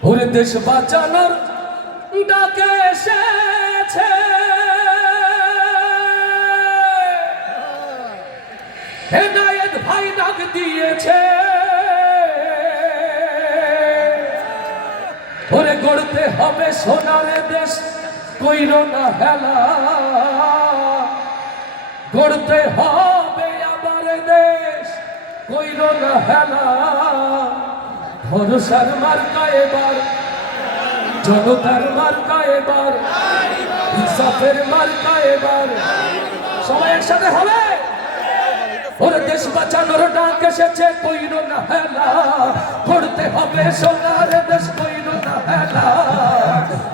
ওরে দেশ বাঁচানোর ডাকে এসেছে হেদায়েত ভাই ডাক দিয়েছে ওরে গড়তে হবে সোনার দেশ কইরো না হেলা গড়তে হবে আবার দেশ কইরো না হেলা ভরসার মার্কা এবার জনতার মার্কা এবার ইনসাফের মার্কা এবার সবাই একসাথে হবে ওরে দেশ বাঁচানোর ডাক এসেছে কইরো না হেলা করতে হবে সোনার দেশ কইরো না হেলা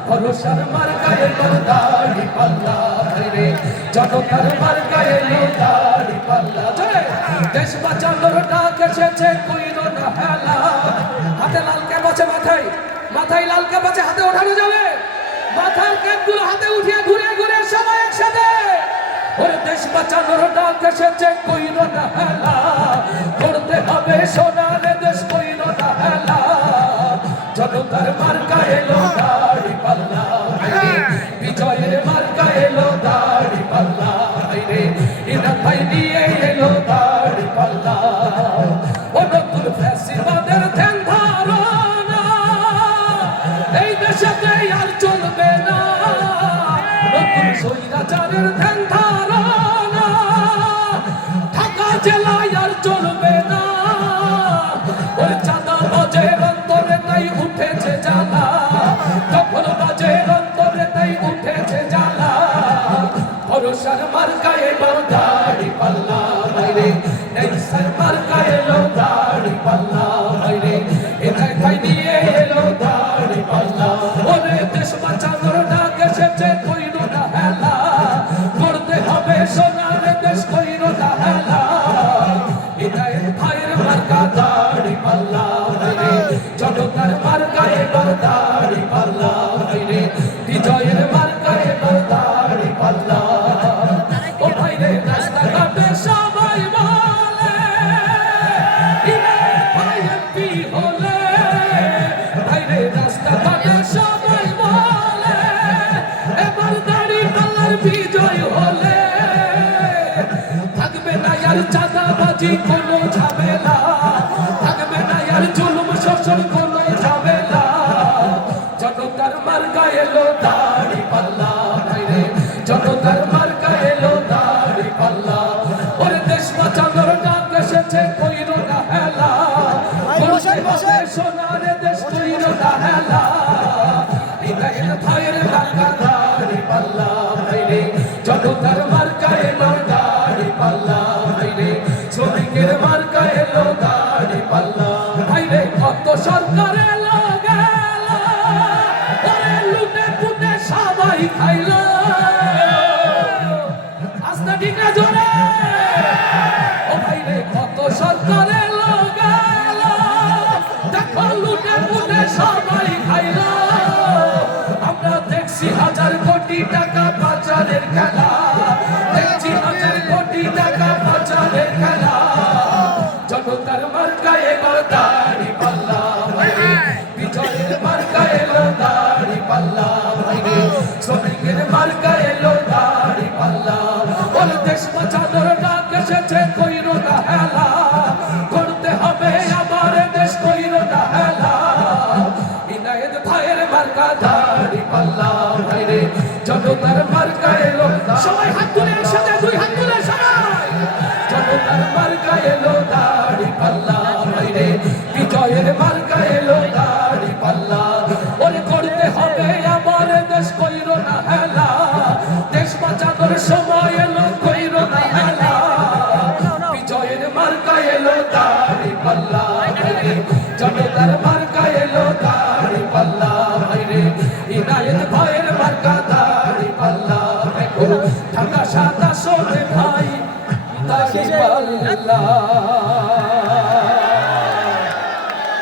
ভরসার মার্কা এবার দাড়ি পাল্লা রে জনতার মার্কা এলো দাড়ি পাল্লা দেশ বাঁচানোর ডাক এসেছে কইরো না হেলা হাতে লাল ক্যাপ আছে মাথায় লাল ক্যাপ আছে হাতে ওঠানো যাবে মাথার ক্যাপগুলো হাতে উঠিয়ে ঘুরে ঘুরে সবাই একসাথে ওরে দেশ বাঁচানোর ডাক এসেছে কইরো না হেলা করতে হবে সোনার দেশ কইরো না হেলা জনতার মার্কা এলো দাড়ি পাল্লা বিজয়ের মার্কা এলো দাড়ি পাল্লা রে ইনা ভাই নিয়ে এলো দাড়ি পাল্লা ও নতুন ফ্যাসিবাদের ধ্যান ধারণা এই দেশেতে আর চলবে না নতুন স্বৈরাচারের ধ্যান ধারণা ঢাকা জেলায় আর চলবে না ওই চাঁদাবাজের অন্তরে তাই উঠেছে জ্বালা দখলবাজের অন্তরে তাই উঠেছে জ্বালা ভরসার মার্কা এবার দাড়ি পাল্লা বাইরে নেইসার মার্কা এলো দাড়ি পাল্লা বাইরে এটাই ভাই নিয়ে এলো দাড়ি পাল্লা ওরে দেশ বাঁচানোর ডাক এসেছে কইরো না হেলা করতে হবে সোনার দেশ কইরো না হেলা এটাই ভাইয়ের মার্কা দাড়ি পাল্লা বাইরে জনতার মার্কা এবার দাড়ি পাল্লা বাইরে বিজয়ের মার্কা এবার দাড়ি পাল্লা ও ভাইরে রাস্তাঘাটে সবাই বলে ভাই এমপি হলে ভাইরে রাস্তাঘাটে সবাই বলে এবার দাড়ি পাল্লার বিজয় হলে থাকবে না আর চাঁদাবাজি কোনো ঝামেলা থাকবে না আর জুলুম শোষণ কোনো ঝামেলা জনতার মার্কা এলো দাড়ি পাল্লা ভাইরে জনতার মার্কা এলো দাড়ি পাল্লা ওরে দেশ বাঁচানোর ডাক এসেছে কইরো না হেলা বসে সোনার দেশ কইরো না হেলা ইদায়ের ভাইয়ের মার্কা দাড়ি পাল্লা ভাইরে জনতার মার্কা এলো দাড়ি পাল্লা ভাইরে শ্রমিকের মার্কা এলো দাড়ি পাল্লা ভাইরে কত সরকার এলো গেল ওরে লুটে পুটে সবাই খাইলো আস্তে ঠিক না জোরে ও ভাইরে কত সরকার এলো গেল দেখো লুটে পুটে সবাই খাইলো আমরা দেখছি হাজার কোটি টাকা পাচারের খেলা দেখছি হাজার কোটি টাকা পাচারের খেলা জনতার মার্কা এবার দাড়ি পাল্লা ভাইরে বিজয়ের মার্কা এলো দাড়ি পাল্লা ভাইরে শ্রমিকের মার্কা এলো দাড়ি পাল্লা ওর দেশ বাঁচানোর ডাক এসেছে কইরো না হেলা করতে হবে আবার দেশ কইরো না হেলা ইনায়েত ভাইয়ের মার্কা দাড়ি পাল্লা ভাইরে জনতার মার্কা এলো সবাই হাত তুলে একসাথে দুই হাত তুলে সবাই জনতার মার্কা এলো দাড়ি পাল্লা ভাইরে বিজয়ের মার্কা এলো দাড়ি পাল্লা ওরে করতে হবে আবার দেশ কইরো না হেলা দেশ বাঁচানোর সময় এলো কইরো না হেলা বিজয়ের মার্কা এলো দাড়ি পাল্লা ভাইরে জনতার মার্কা এলো দাড়ি পাল্লা ভাইরে ইনায়েত ভাইয়ের মার্কা দাড়ি পাল্লা ঢাকা সাদা সোনে ভাই দাড়ি পাল্লা